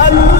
啊。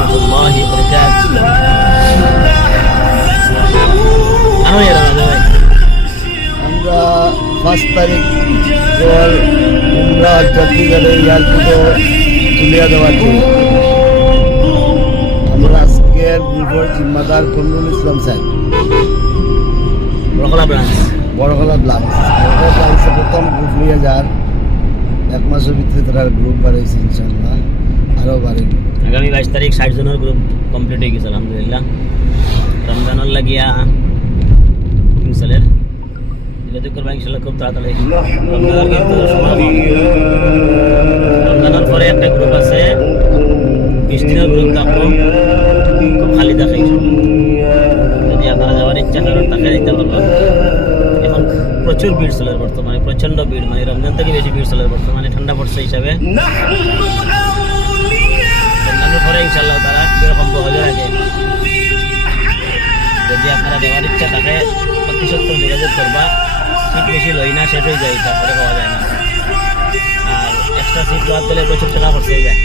রহমতুল্লাহ আমরা পাঁচ তারিখ আমরা জাতিকালে ইয়ারপুটে তুলিয়া দেওয়ার জন্য আমরা আজকের গ্রুপের জিম্মাদার কমরুল ইসলাম সাহেব বড়খলা ব্রাঞ্চ বড়খলা ব্রাঞ্চ বড়খলা ব্রাঞ্চে প্রথম এক মাসের ভিতরে তারা গ্রুপ বাড়াইছে ইনশাল্লাহ আরও বাড়ে। আগামী বাইশ তারিখ ষাট জনের গ্রুপ কমপ্লিট হয়ে গেছে আলহামদুলিল্লাহ। রমজানের লাগিয়া মিসালের যোগাযোগ করবা ইনশাল্লাহ খুব তাড়াতাড়ি। রমজানের। পরে একটা গ্রুপ আছে বিশ দিনের গ্রুপ থাকব খুব খালি থাকে যদি আপনারা যাওয়ার ইচ্ছা করেন তাকে দিতে পারব। এখন প্রচুর ভিড় চলে বর্তমানে প্রচণ্ড ভিড়। মানে রমজান থেকে বেশি ভিড় চলে বর্তমানে ঠান্ডা পড়ছে হিসাবে। পরে ইনশাল্লাহ তারা এরকম বহলে রাখে যদি আপনারা দেওয়ার ইচ্ছা থাকে অতি সত্তর যোগাযোগ করবা। সিট বেশি লই না, শেষ হয়ে যায়, তারপরে পাওয়া যায় না। আর এক্সট্রা সিট লওয়ার গেলে প্রচুর টাকা খরচ হয়ে যায়।